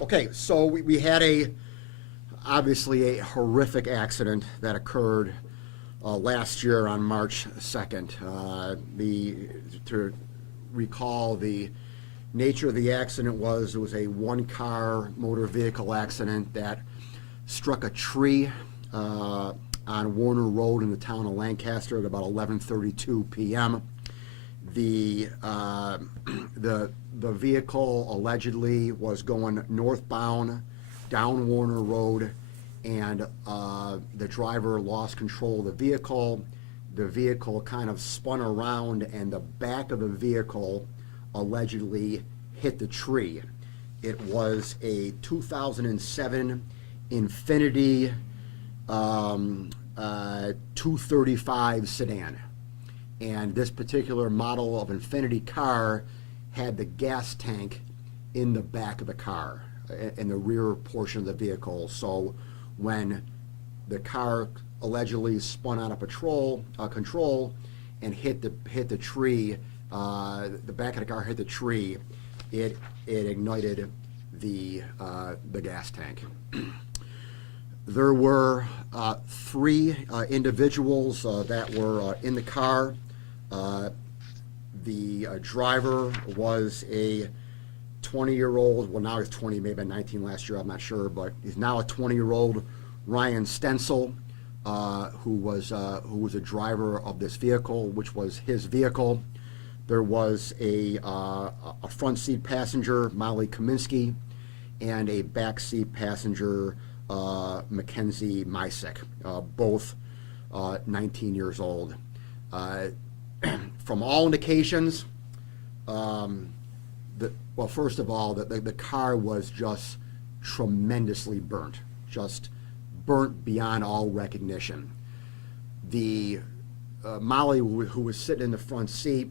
Okay, so we had obviously a horrific accident that occurred last year on March 2nd. To recall, the nature of the accident was it was a one-car motor vehicle accident that struck a tree on Warner Road in the town of Lancaster at about 11:32 p.m. The vehicle allegedly was going northbound down Warner Road, and the driver lost control of the vehicle. The vehicle kind of spun around, and the back of the vehicle allegedly hit the tree. It was a 2007 Infiniti 235 sedan. And this particular model of Infiniti car had the gas tank in the back of the car, in the rear portion of the vehicle. So when the car allegedly spun out of control and hit the tree, the back of the car hit the tree, it ignited the gas tank. There were three individuals that were in the car. The driver was a 20-year-old, well, now he's 20, maybe 19 last year, I'm not sure, but he's now a 20-year-old Ryan Stencel, who was a driver of this vehicle, which was his vehicle. There was a front seat passenger, Molly Kaminsky, and a back seat passenger, Mackenzie Mysek, both 19 years old. From all indications, first of all, the car was just tremendously burnt beyond all recognition. The Molly, who was sitting in the front seat,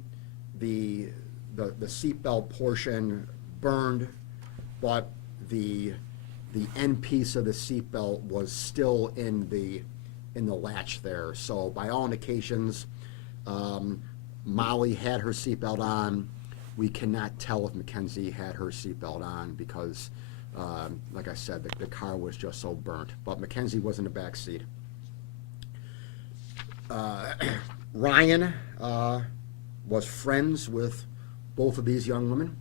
the seatbelt portion burned, but the end piece of the seatbelt was still in the latch there. So by all indications, Molly had her seatbelt on. We cannot tell if Mackenzie had her seatbelt on because, like I said, the car was just so burnt. But Mackenzie was in the back seat. Ryan was friends with both of these young women.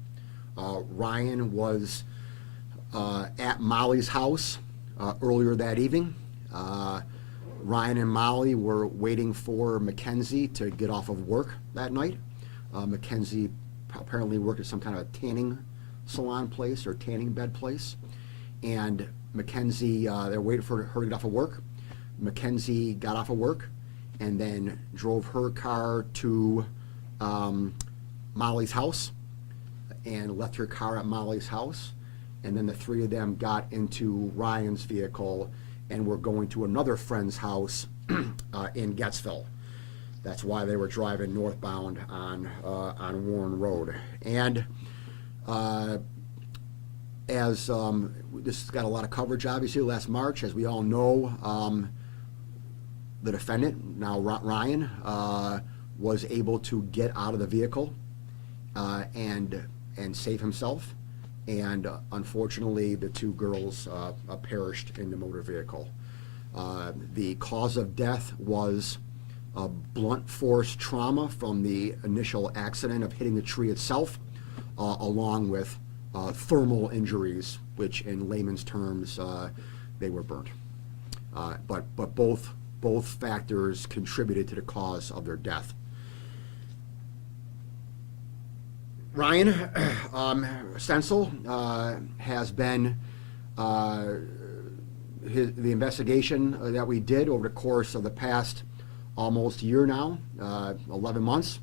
Ryan was at Molly's house earlier that evening. Ryan and Molly were waiting for Mackenzie to get off of work that night. Mackenzie apparently worked at some kind of a tanning salon place or tanning bed place. And Mackenzie, they were waiting for her to get off of work. Mackenzie got off of work and then drove her car to Molly's house and left her car at Molly's house. And then the three of them got into Ryan's vehicle and were going to another friend's house in Gettsville. That's why they were driving northbound on Warren Road. And as this got a lot of coverage, obviously, last March, as we all know, the defendant, now Ryan, was able to get out of the vehicle and save himself. And unfortunately, the two girls perished in the motor vehicle. The cause of death was blunt force trauma from the initial accident of hitting the tree itself, along with thermal injuries, which in layman's terms, they were burnt. But both factors contributed to the cause of their death. Ryan Stencel has been the investigation that we did over the course of the past almost year now, 11 months,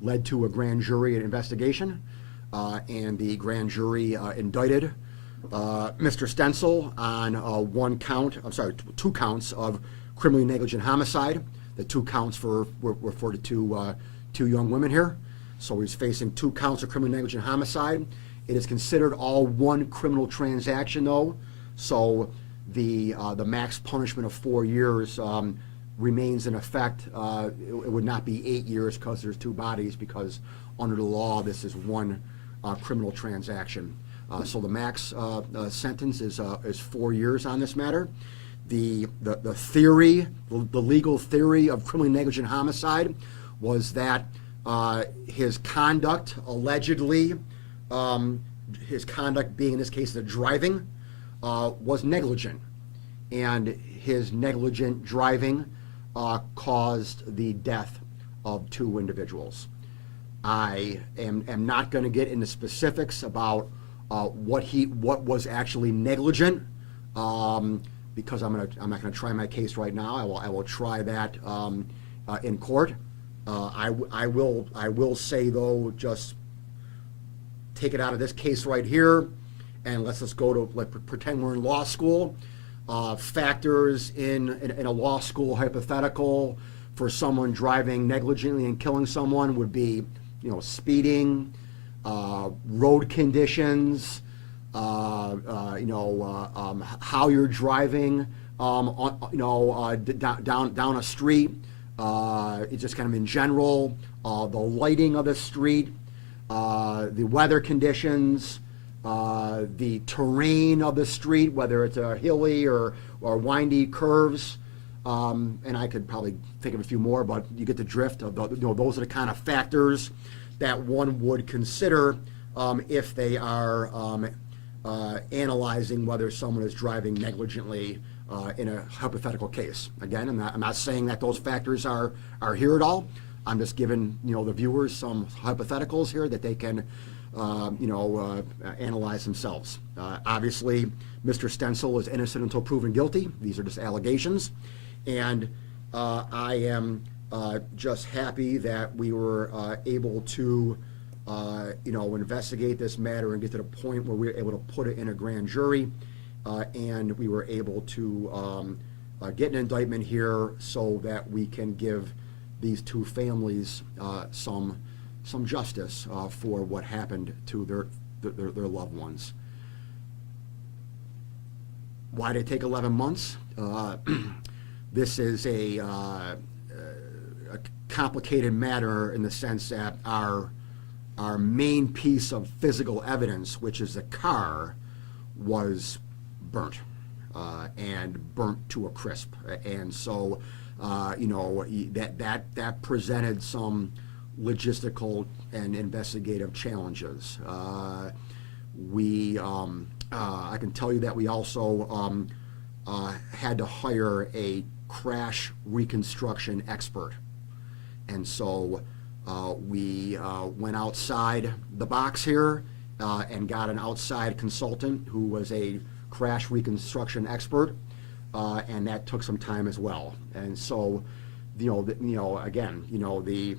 led to a grand jury investigation, and the grand jury indicted Mr. Stencel on two counts of criminally negligent homicide. The two counts were for the two young women here. So he's facing 2 counts of criminally negligent homicide. It is considered all one criminal transaction, though. So the max punishment of 4 years remains in effect. It would not be 8 years because there's 2 bodies, because under the law this is one criminal transaction. So the max sentence is 4 years on this matter. The theory, the legal theory of criminally negligent homicide was that his conduct, allegedly, his conduct being in this case the driving, was negligent. And his negligent driving caused the death of 2 individuals. I am not going to get into specifics about what was actually negligent, because I'm not going to try my case right now. I will try that in court. I will say though, just take it out of this case right here, and let's just go to pretend we're in law school. Factors in a law school hypothetical for someone driving negligently and killing someone would be, speeding, road conditions, how you're driving, down a street, it's just kind of in general, the lighting of the street, the weather conditions, the terrain of the street, whether it's a hilly or windy curves, and I could probably think of a few more, but you get the drift of those are the kind of factors that one would consider if they are analyzing whether someone is driving negligently in a hypothetical case. Again, I'm not saying that those factors are here at all. I'm just giving the viewers some hypotheticals here that they can analyze themselves. Obviously, Mr. Stencel is innocent until proven guilty. These are just allegations, and I am just happy that we were able to investigate this matter and get to the point where we were able to put it in a grand jury, and we were able to get an indictment here so that we can give these 2 families some justice for what happened to their loved ones. Why did it take 11 months? This is a complicated matter in the sense that our main piece of physical evidence, which is the car, was burnt and burnt to a crisp, and so that presented some logistical and investigative challenges. I can tell you that we also had to hire a crash reconstruction expert, and so we went outside the box here and got an outside consultant who was a crash reconstruction expert, and that took some time as well. And so, again, you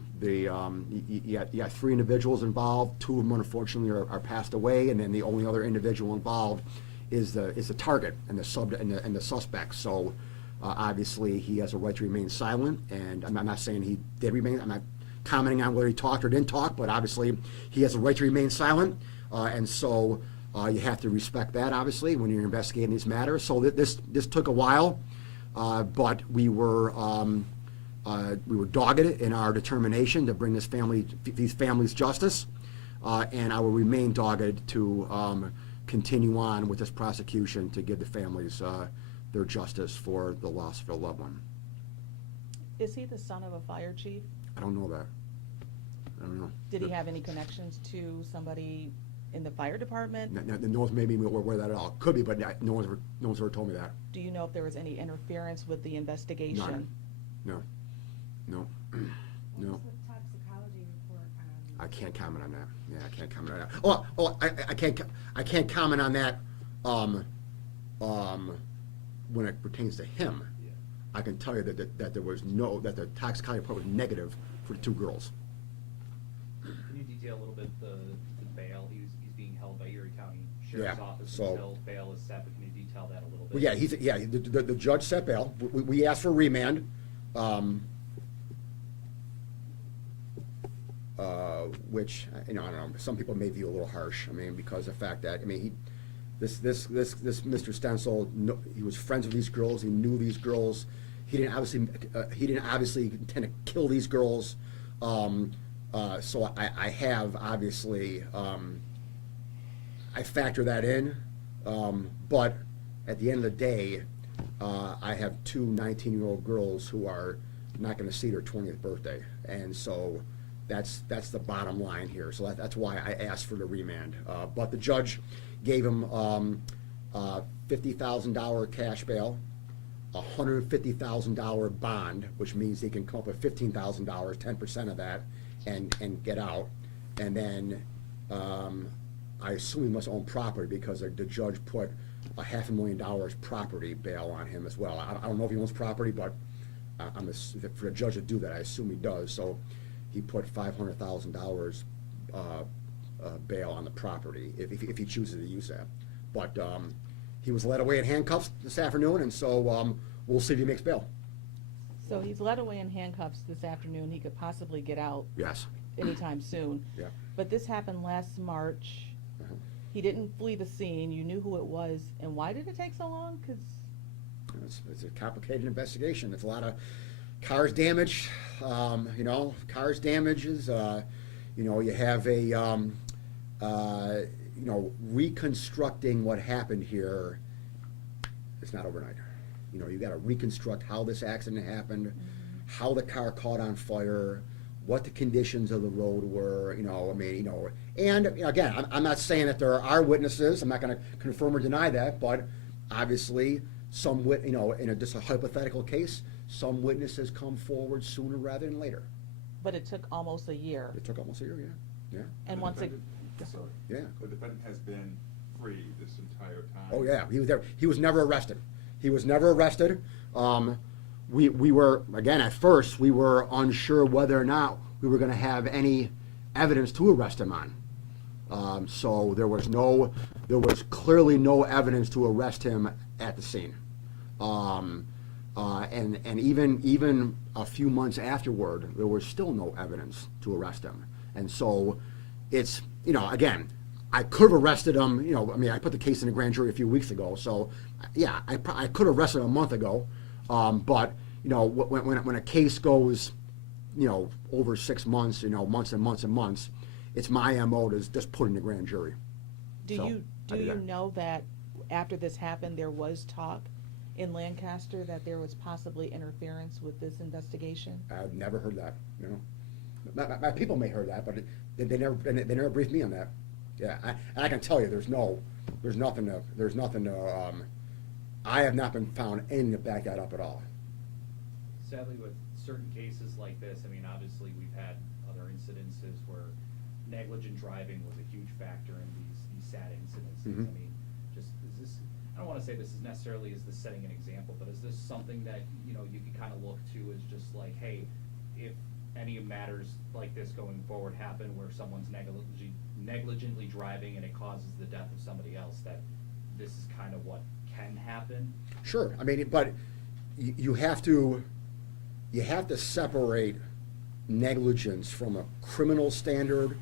got 3 individuals involved. 2 of them unfortunately are passed away, and then the only other individual involved is the target and the suspect. So obviously he has a right to remain silent, and I'm not saying he did remain. I'm not commenting on whether he talked or didn't talk, but obviously he has a right to remain silent, and so you have to respect that, obviously, when you're investigating these matters. So this took a while, but we were dogged in our determination to bring these families justice, and I will remain dogged to continue on with this prosecution to give the families their justice for the loss of a loved one. Is he the son of a fire chief? I don't know that. I don't know. Did he have any connections to somebody in the fire department? No one's made me aware of that at all. Could be, but no one's ever told me that. Do you know if there was any interference with the investigation? None. No. What's the toxicology report on? I can't comment on that. Yeah, I can't comment on that. I can't comment on that when it pertains to him. Yeah. I can tell you that the toxicology report was negative for the 2 girls. Can you detail a little bit the bail? He's being held by Erie County Sheriff's Office so- until bail is set, but can you detail that a little bit? Well, the judge set bail. We asked for remand, which I don't know. Some people may view a little harsh. I mean, because of the fact that this Mr. Stencel, he was friends with these girls. He knew these girls. He didn't obviously intend to kill these girls. So I have obviously I factor that in, but at the end of the day, I have two 19-year-old girls who are not going to see their 20th birthday, and so that's the bottom line here. So that's why I asked for the remand. But the judge gave him $50,000 cash bail, $150,000 bond, which means he can come up with $15,000, 10% of that, and get out. And then I assume he must own property because the judge put a $500,000 property bail on him as well. I don't know if he owns property, but for a judge to do that, I assume he does. So he put $500,000 bail on the property if he chooses to use that. But he was led away in handcuffs this afternoon, and so we'll see if he makes bail. So he's led away in handcuffs this afternoon. He could possibly get out Yes. anytime soon. Yeah. But this happened last March. Uh-huh. He didn't flee the scene. You knew who it was. And why did it take so long? Because It's a complicated investigation. It's a lot of cars damage. Cars damages. You have a reconstructing what happened here. It's not overnight. You got to reconstruct how this accident happened, how the car caught on fire, what the conditions of the road were. And again, I'm not saying that there are witnesses. I'm not going to confirm or deny that, but obviously, in just a hypothetical case, some witnesses come forward sooner rather than later. but it took almost a year. It took almost a year, yeah. And The once it, defendant- Sorry. Yeah. The defendant has been free this entire time. Oh, yeah, he was there. He was never arrested. He was never arrested. We were, again, at first, we were unsure whether or not we were going to have any evidence to arrest him on. So there was clearly no evidence to arrest him at the scene. And even a few months afterward, there was still no evidence to arrest him. And so it's, again, I could have arrested him, I put the case in the grand jury a few weeks ago, so yeah, I could have arrested him a month ago. But, when a case goes, over 6 months, months and months and months, it's my MO to just put it in the grand jury. do So, you I did that. know that after this happened, there was talk in Lancaster that there was possibly interference with this investigation? I've never heard that, My people may heard that, but they never briefed me on that. Yeah, I can tell you, there's nothing to, I have not been found anything to back that up at all. Sadly, with certain cases like this, obviously, we've had other incidences where negligent driving was a huge factor in these sad incidences. Mhm. Is this, I don't wanna say this is necessarily is this setting an example, but is this something that, you can kinda look to as just like, hey, if any matters like this going forward happen where someone's negligently driving and it causes the death of somebody else, that this is kind of what can happen? Sure, but you have to separate negligence from a criminal standard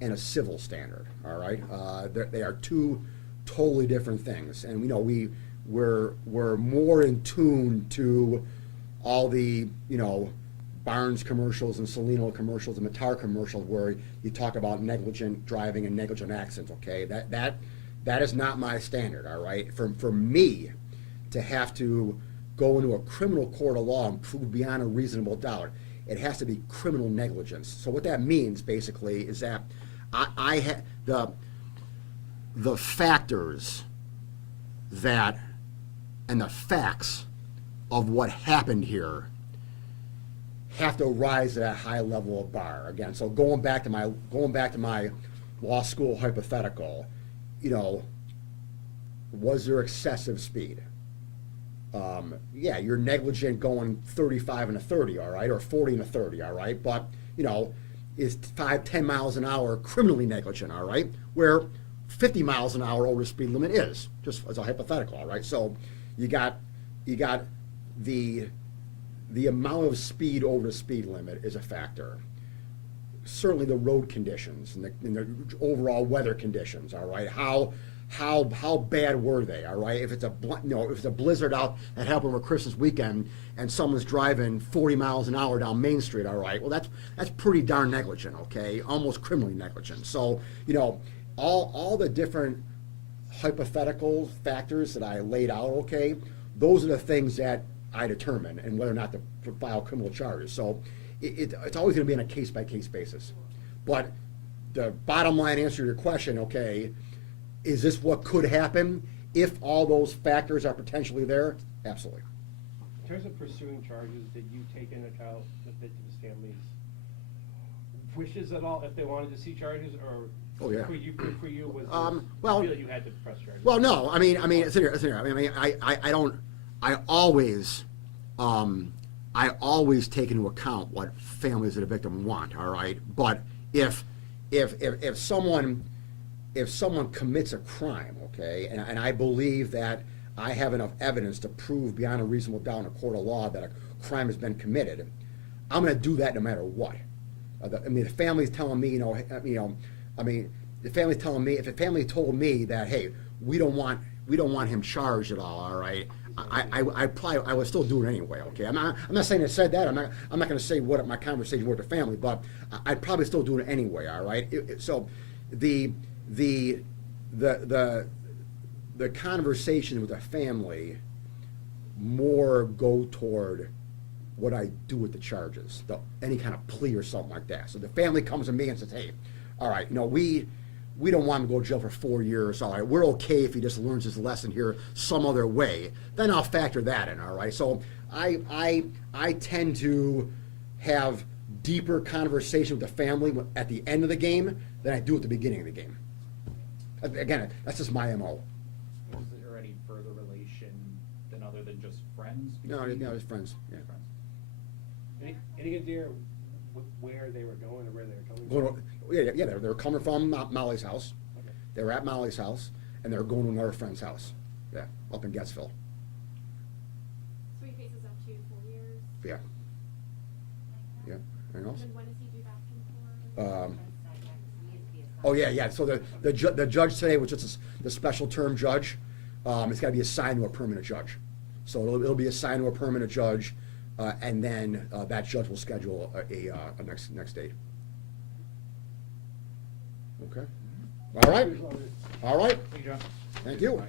and a civil standard, all right? They are two totally different things, and we're more in tune to all the Barnes commercials and Celino commercials and Matar commercials where you talk about negligent driving and negligent accidents. Okay, that is not my standard. All right, for me to have to go into a criminal court of law and prove beyond a reasonable doubt, it has to be criminal negligence. So what that means basically is that I have the factors that and the facts of what happened here have to rise at a high level of bar again. So going back to my law school hypothetical, was there excessive speed? Yeah, you're negligent going 35 and a 30, all right, or 40 and a 30, all right, but is 5-10 miles an hour criminally negligent, all right, where 50 miles an hour over the speed limit is, just as a hypothetical, all right. So you got the amount of speed over the speed limit is a factor. Certainly the road conditions and the overall weather conditions, all right. How bad were they, all right? If it's a blizzard out that happened over Christmas weekend and someone's driving 40 miles an hour down Main Street, all right, well that's pretty darn negligent, okay? Almost criminally negligent. So, all the different hypothetical factors that I laid out, okay, those are the things that I determine and whether or not to file criminal charges. So it's always gonna be on a case-by-case basis. But the bottom line answer to your question, okay, is this what could happen if all those factors are potentially there? Absolutely. In terms of pursuing charges, did you take into account the victim's family's wishes at all, if they wanted to see charges, or Oh, yeah. for you was well- you feel that you had to press charges? Well, no, I mean, listen here. I always take into account what families of the victim want, all right? But if someone commits a crime, okay, and I believe that I have enough evidence to prove beyond a reasonable doubt in a court of law that a crime has been committed, I'm gonna do that no matter what. The family's telling me, the family's telling me, if the family told me that, hey, we don't want him charged at all right, I would still do it anyway, okay? I'm not saying I said that. I'm not going to say what my conversation with the family, but I'd probably still do it anyway, all right? So the conversation with the family more go toward what I do with the charges, any kind of plea or something like that. So the family comes to me and says, hey, all right, we don't want him to go to jail for 4 years, all right, we're okay if he just learns his lesson here some other way, then I'll factor that in, all right? So I tend to have deeper conversation with the family at the end of the game than I do at the beginning of the game. Again, that's just my MO. Is there any further relation than other than just friends? No, between- just friends, yeah. Friends. Any idea where they were going or where they were coming Going from? to- they were coming from Molly's house. Okay. They were at Molly's house, and they were going to another friend's house, yeah, up in Gettsville, So he faces up to 4 years? yeah. Yeah, anything else? And when is he due back in for? Oh, yeah, so the judge today, which is the special term judge, it's gotta be assigned to a permanent judge. So it'll be assigned to a permanent judge, and then, that judge will schedule a next date. Okay? All right? All right, Hey, John. thank you.